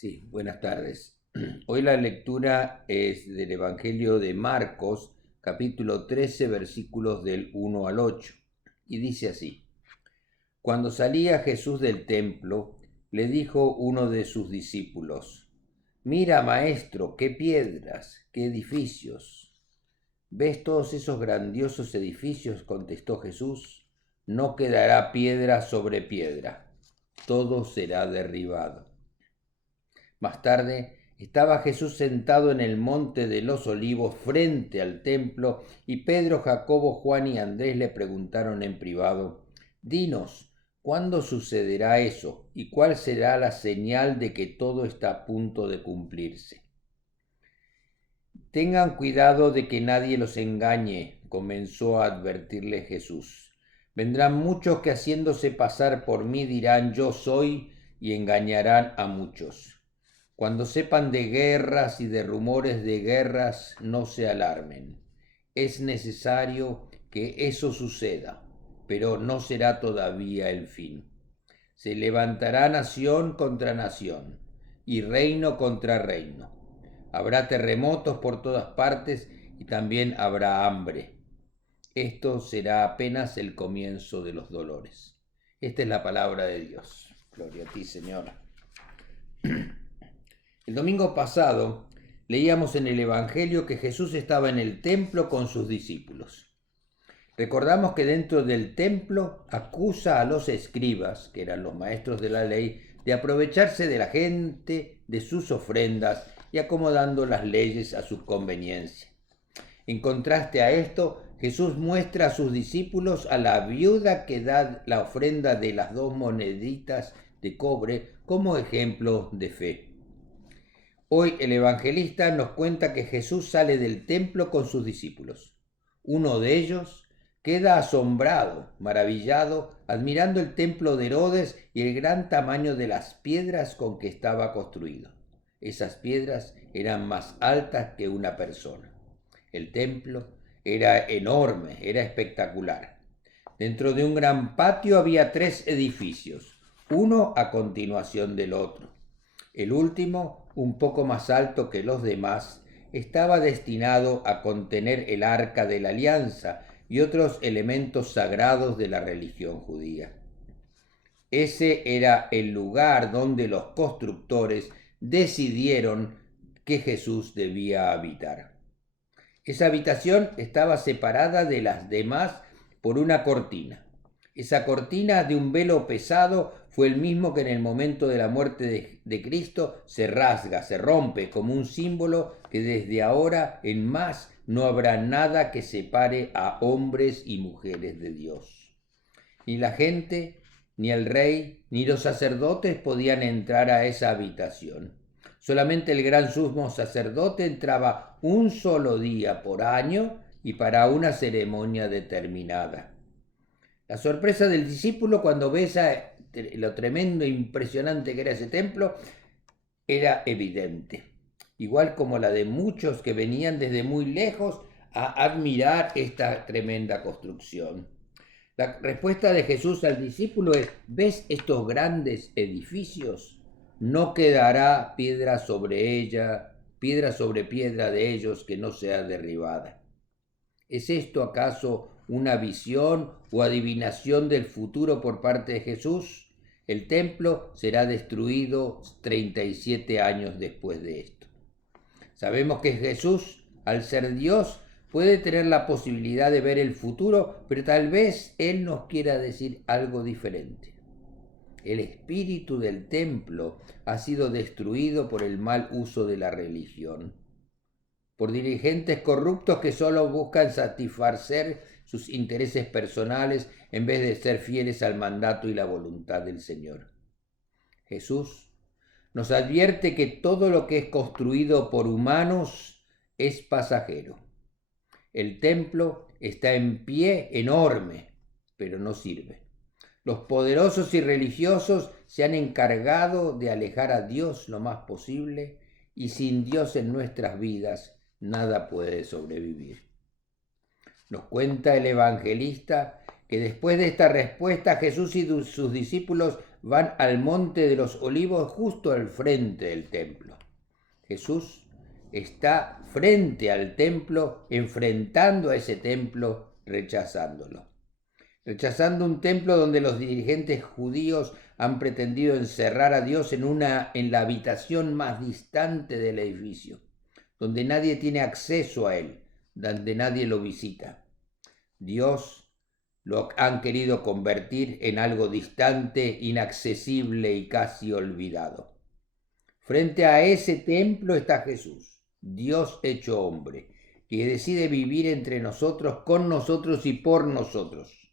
Sí, buenas tardes. Hoy la lectura es del Evangelio de Marcos, capítulo 13, versículos del 1 al 8. Y dice así: Cuando salía Jesús del templo, le dijo uno de sus discípulos: Mira, maestro, qué piedras, qué edificios. ¿Ves todos esos grandiosos edificios?, contestó Jesús. No quedará piedra sobre piedra, todo será derribado. Más tarde estaba Jesús sentado en el monte de los olivos frente al templo, y Pedro, Jacobo, Juan y Andrés le preguntaron en privado: Dinos, ¿cuándo sucederá eso? ¿Y cuál será la señal de que todo está a punto de cumplirse? Tengan cuidado de que nadie los engañe, comenzó a advertirle Jesús. Vendrán muchos que, haciéndose pasar por mí, dirán: Yo soy, y engañarán a muchos. Cuando sepan de guerras y de rumores de guerras, no se alarmen. Es necesario que eso suceda, pero no será todavía el fin. Se levantará nación contra nación y reino contra reino. Habrá terremotos por todas partes y también habrá hambre. Esto será apenas el comienzo de los dolores. Esta es la palabra de Dios. Gloria a ti, Señor. El domingo pasado leíamos en el Evangelio que Jesús estaba en el templo con sus discípulos. Recordamos que dentro del templo acusa a los escribas, que eran los maestros de la ley, de aprovecharse de la gente, de sus ofrendas y acomodando las leyes a su conveniencia. En contraste a esto, Jesús muestra a sus discípulos a la viuda que da la ofrenda de las 2 moneditas de cobre como ejemplo de fe. Hoy el evangelista nos cuenta que Jesús sale del templo con sus discípulos. Uno de ellos queda asombrado, maravillado, admirando el templo de Herodes y el gran tamaño de las piedras con que estaba construido. Esas piedras eran más altas que una persona. El templo era enorme, era espectacular. Dentro de un gran patio había 3 edificios, uno a continuación del otro. El último, un poco más alto que los demás, estaba destinado a contener el arca de la alianza y otros elementos sagrados de la religión judía. Ese era el lugar donde los constructores decidieron que Jesús debía habitar. Esa habitación estaba separada de las demás por una cortina. Esa cortina de un velo pesado fue el mismo que en el momento de la muerte de Cristo se rasga, se rompe como un símbolo que desde ahora en más no habrá nada que separe a hombres y mujeres de Dios. Ni la gente, ni el rey, ni los sacerdotes podían entrar a esa habitación. Solamente el gran sumo sacerdote entraba un solo día por año y para una ceremonia determinada. La sorpresa del discípulo cuando ve lo tremendo e impresionante que era ese templo era evidente, igual como la de muchos que venían desde muy lejos a admirar esta tremenda construcción. La respuesta de Jesús al discípulo es: ¿ves estos grandes edificios? No quedará piedra sobre piedra de ellos que no sea derribada. ¿Es esto acaso una visión o adivinación del futuro por parte de Jesús? El templo será destruido 37 años después de esto. Sabemos que Jesús, al ser Dios, puede tener la posibilidad de ver el futuro, pero tal vez Él nos quiera decir algo diferente. El espíritu del templo ha sido destruido por el mal uso de la religión, por dirigentes corruptos que solo buscan satisfacer sus intereses personales en vez de ser fieles al mandato y la voluntad del Señor. Jesús nos advierte que todo lo que es construido por humanos es pasajero. El templo está en pie enorme, pero no sirve. Los poderosos y religiosos se han encargado de alejar a Dios lo más posible, y sin Dios en nuestras vidas nada puede sobrevivir. Nos cuenta el evangelista que después de esta respuesta Jesús y sus discípulos van al monte de los olivos justo al frente del templo. Jesús está frente al templo, enfrentando a ese templo, rechazándolo. Rechazando un templo donde los dirigentes judíos han pretendido encerrar a Dios en la habitación más distante del edificio, donde nadie tiene acceso a él, donde nadie lo visita. Dios lo han querido convertir en algo distante, inaccesible y casi olvidado. Frente a ese templo está Jesús, Dios hecho hombre, que decide vivir entre nosotros, con nosotros y por nosotros,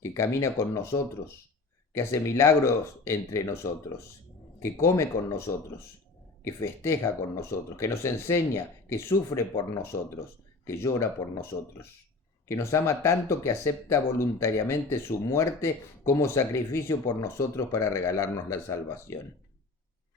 que camina con nosotros, que hace milagros entre nosotros, que come con nosotros, que festeja con nosotros, que nos enseña, que sufre por nosotros, que llora por nosotros, que nos ama tanto que acepta voluntariamente su muerte como sacrificio por nosotros para regalarnos la salvación.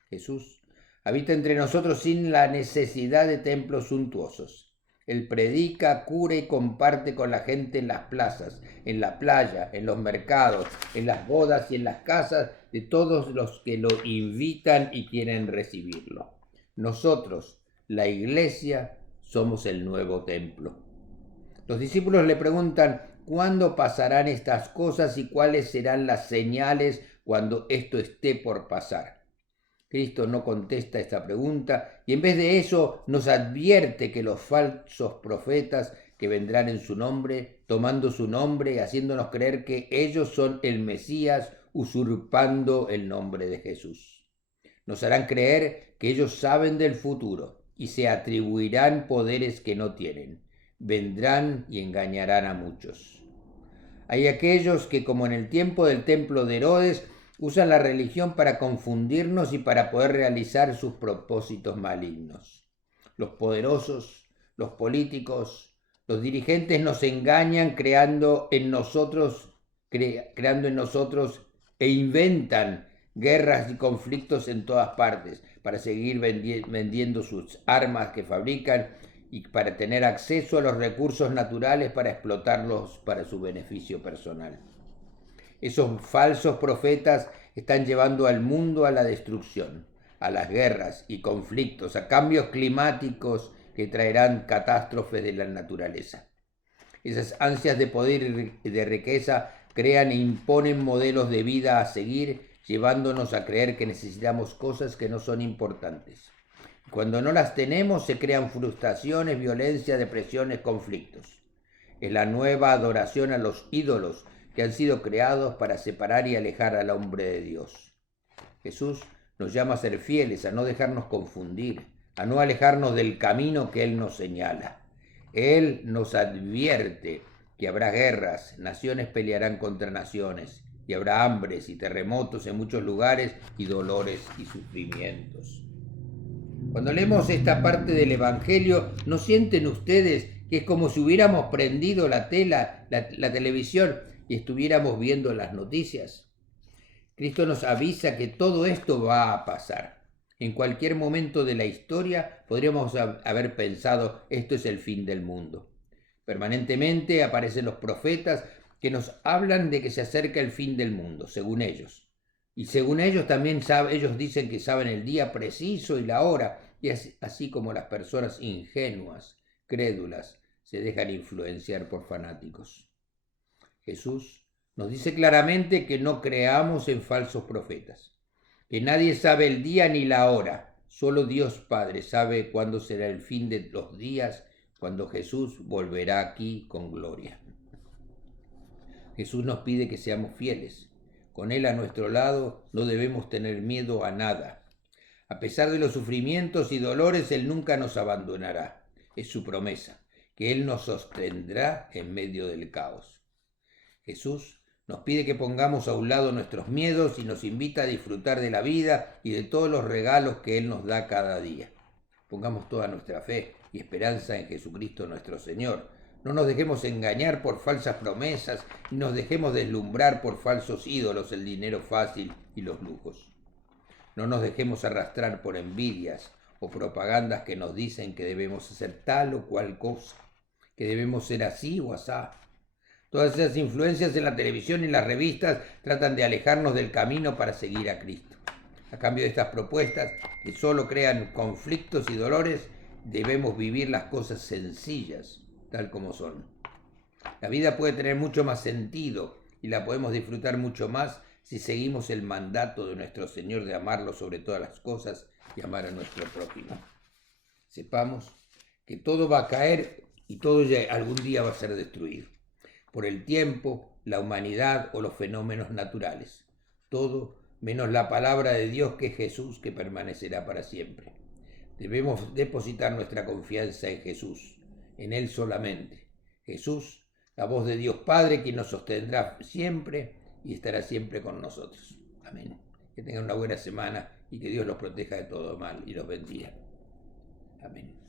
Jesús habita entre nosotros sin la necesidad de templos suntuosos. Él predica, cura y comparte con la gente en las plazas, en la playa, en los mercados, en las bodas y en las casas de todos los que lo invitan y quieren recibirlo. Nosotros, la iglesia, somos el nuevo templo. Los discípulos le preguntan cuándo pasarán estas cosas y cuáles serán las señales cuando esto esté por pasar. Cristo no contesta esta pregunta y en vez de eso nos advierte que los falsos profetas que vendrán en su nombre, tomando su nombre y haciéndonos creer que ellos son el Mesías, usurpando el nombre de Jesús. Nos harán creer que ellos saben del futuro y se atribuirán poderes que no tienen. Vendrán y engañarán a muchos. Hay aquellos que, como en el tiempo del templo de Herodes, usan la religión para confundirnos y para poder realizar sus propósitos malignos. Los poderosos, los políticos, los dirigentes nos engañan creando en nosotros e inventan guerras y conflictos en todas partes para seguir vendiendo sus armas que fabrican y para tener acceso a los recursos naturales para explotarlos para su beneficio personal. Esos falsos profetas están llevando al mundo a la destrucción, a las guerras y conflictos, a cambios climáticos que traerán catástrofes de la naturaleza. Esas ansias de poder y de riqueza crean e imponen modelos de vida a seguir, llevándonos a creer que necesitamos cosas que no son importantes. Cuando no las tenemos, se crean frustraciones, violencia, depresiones, conflictos. Es la nueva adoración a los ídolos que han sido creados para separar y alejar al hombre de Dios. Jesús nos llama a ser fieles, a no dejarnos confundir, a no alejarnos del camino que Él nos señala. Él nos advierte que habrá guerras, naciones pelearán contra naciones, y habrá hambres y terremotos en muchos lugares y dolores y sufrimientos. Cuando leemos esta parte del Evangelio, ¿no sienten ustedes que es como si hubiéramos prendido la televisión y estuviéramos viendo las noticias? Cristo nos avisa que todo esto va a pasar. En cualquier momento de la historia podríamos haber pensado, esto es el fin del mundo. Permanentemente aparecen los profetas que nos hablan de que se acerca el fin del mundo, según ellos. Y según ellos también ellos dicen que saben el día preciso y la hora, y así como las personas ingenuas, crédulas, se dejan influenciar por fanáticos. Jesús nos dice claramente que no creamos en falsos profetas, que nadie sabe el día ni la hora, solo Dios Padre sabe cuándo será el fin de los días, cuando Jesús volverá aquí con gloria. Jesús nos pide que seamos fieles. Con Él a nuestro lado no debemos tener miedo a nada. A pesar de los sufrimientos y dolores, Él nunca nos abandonará. Es su promesa, que Él nos sostendrá en medio del caos. Jesús nos pide que pongamos a un lado nuestros miedos y nos invita a disfrutar de la vida y de todos los regalos que Él nos da cada día. Pongamos toda nuestra fe y esperanza en Jesucristo nuestro Señor. No nos dejemos engañar por falsas promesas y nos dejemos deslumbrar por falsos ídolos, el dinero fácil y los lujos. No nos dejemos arrastrar por envidias o propagandas que nos dicen que debemos hacer tal o cual cosa, que debemos ser así o asá. Todas esas influencias en la televisión y en las revistas tratan de alejarnos del camino para seguir a Cristo. A cambio de estas propuestas, que solo crean conflictos y dolores, debemos vivir las cosas sencillas, tal como son. La vida puede tener mucho más sentido y la podemos disfrutar mucho más si seguimos el mandato de nuestro Señor de amarlo sobre todas las cosas y amar a nuestro prójimo. Sepamos que todo va a caer y todo ya algún día va a ser destruido por el tiempo, la humanidad o los fenómenos naturales. Todo menos la palabra de Dios, que es Jesús, que permanecerá para siempre. Debemos depositar nuestra confianza en Jesús, en Él solamente. Jesús, la voz de Dios Padre, quien nos sostendrá siempre y estará siempre con nosotros. Amén. Que tengan una buena semana y que Dios los proteja de todo mal y los bendiga. Amén.